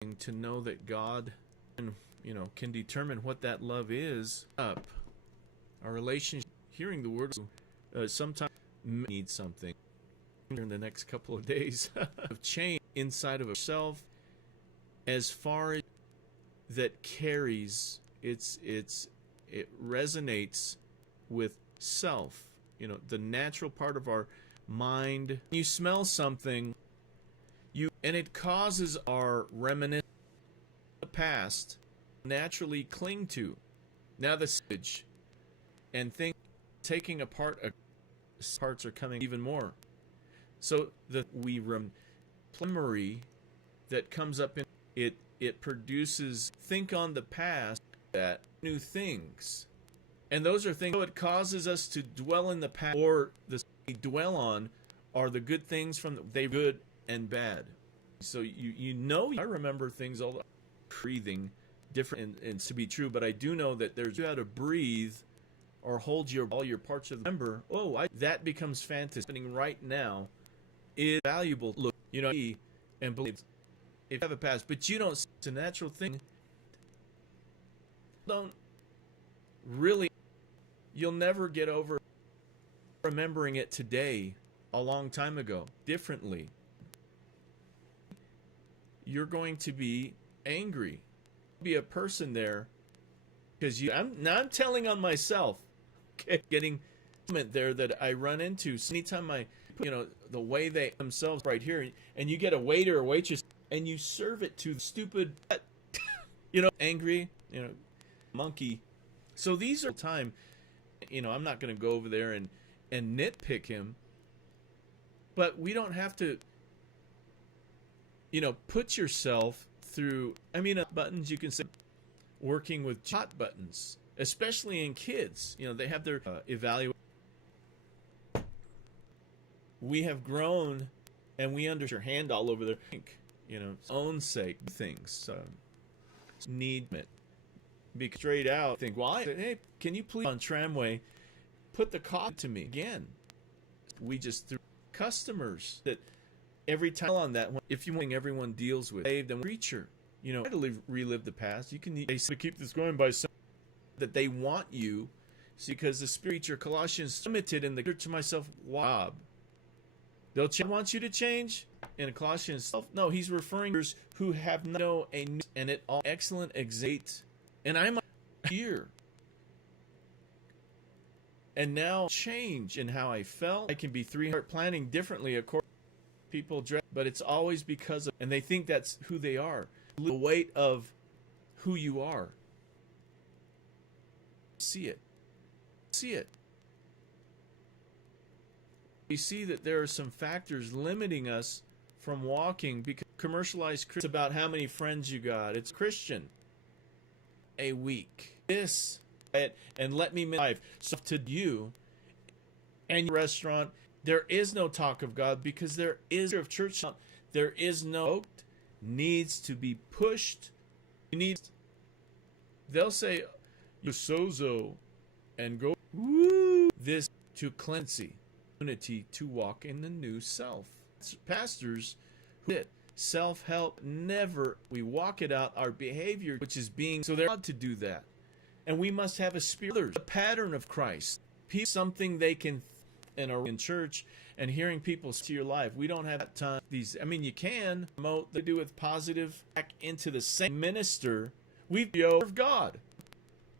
to know that God, can determine what that love is. Up our relationship, hearing the word, sometimes need something in the next couple of days of change inside of yourself, as far as that carries it resonates with self, the natural part of our mind. You smell something, and it causes our reminiscence of the past naturally cling to. Now the stage and things taking apart, parts are coming even more. So the memory that comes up in it produces think on the past, that new things, and those are things. So it causes us to dwell in the past, or the we dwell on are the good things from they good and bad. So I remember things all the breathing different and to be true, but I do know that there's you how to breathe or hold all your parts of the member. That becomes fantastic. Happening right now is valuable. Look, and believe if you have a past, but you don't. It's a natural thing. Don't really. You'll never get over remembering it today, a long time ago, differently. You're going to be angry. Be a person there because I'm telling on myself. Okay, getting there that I run into. So anytime the way they themselves right here, and you get a waiter or waitress and you serve it to the stupid, angry, monkey. So these are time. I'm not going to go over there and nitpick him, but we don't have to, put yourself through. Buttons you can say, working with hot buttons, especially in kids. They have their evaluate. We have grown, and we understand your hand all over their own sake things. Need it. Be straight out. Think, well, hey, can you please on tramway put the cost to me again? We just threw customers that every time on that one. If you want everyone deals with saved and creature, try to relive the past. You can keep this going by some that they want you, because the spirit, your Colossians limited in the to myself. Wow. They'll want you to change in Colossians. No, he's referring to who have no a new, and it all excellent exate. And I'm here. And now change in how I felt. I can be planning differently according to people dress, but it's always because of, and they think that's who they are. The weight of who you are. See it. We see that there are some factors limiting us from walking, because commercialized Christian, it's about how many friends you got. It's Christian. A week. This and let me live. So to you and your restaurant, there is no talk of God, because there is of church. There is no needs to be pushed. They'll say you sozo and go woo this to cleansing. Unity to walk in the new self. Pastors who did self-help never, we walk it out, our behavior, which is being, so they're allowed to do that. And we must have a spirit, a pattern of Christ. Something they can, in church, and hearing people to your life. We don't have that time. You can promote, they do with positive, back into the same minister. We serve God.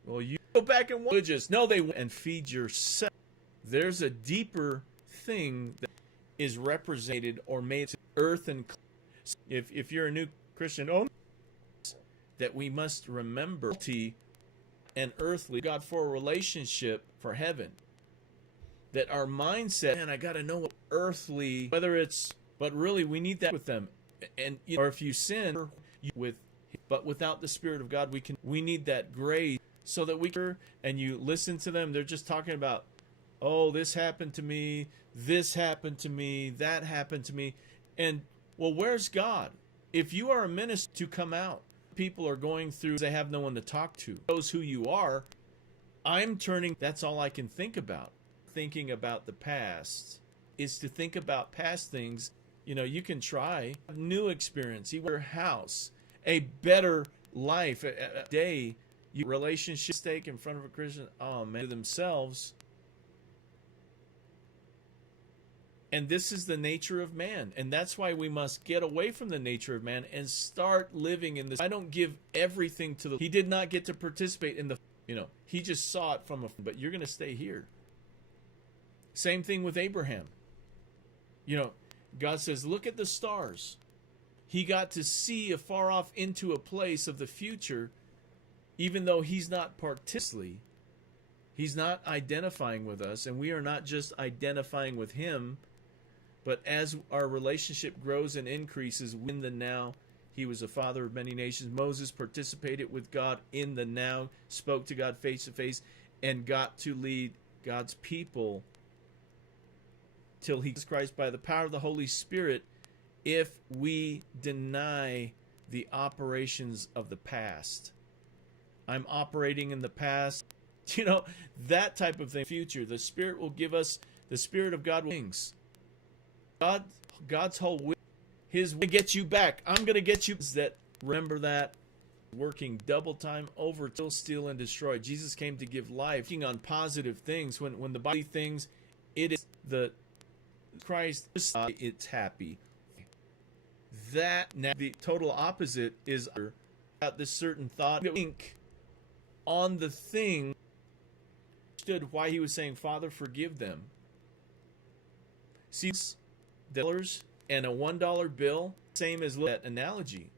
Well, you go back and religious. No, they and feed yourself. There's a deeper thing that is represented or made to earth and if you're a new Christian, that we must remember and earthly God for a relationship for heaven. That our mindset, and I got to know what earthly, whether it's, but really we need that with them. And or if you sin but without the Spirit of God, we need that grace so that we can, and you listen to them, they're just talking about, oh, this happened to me, that happened to me. And, well, where's God? If you are a minister to come out, people are going through, they have no one to talk to. Knows who you are. That's all I can think about. Thinking about the past is to think about past things. You can try a new experience, your house, a better life. A day, you relationship stake in front of a Christian, oh man, themselves. And this is the nature of man. And that's why we must get away from the nature of man and start living in this. I don't give everything to the... He did not get to participate in the... he just saw it from a... But you're going to stay here. Same thing with Abraham. God says, look at the stars. He got to see afar off into a place of the future, even though he's not participating. He's not identifying with us, and we are not just identifying with him, but as our relationship grows and increases in the now, he was a father of many nations. Moses participated with God in the now, spoke to God face to face, and got to lead God's people till he Christ by the power of the Holy Spirit. If we deny the operations of the past, I'm operating in the past, that type of thing. Future, the Spirit will give us, the Spirit of God wings. God's whole will, his will get you back. I'm going to get you. That remember that working double time over, kill, steal, and destroy. Jesus came to give life. Working on positive things. When the body things, it is the Christ. It's happy. That now the total opposite is about this certain thought. Think on the thing. Understood why he was saying, Father, forgive them. See, dollars and a $1 bill, same as that analogy.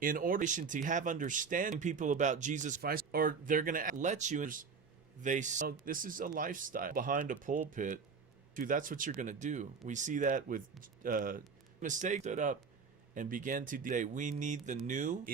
In order to have understanding people about Jesus Christ, or they're going to let you, they say, this is a lifestyle behind a pulpit. Dude, that's what you're going to do. We see that with mistakes stood up and began to say, we need the new.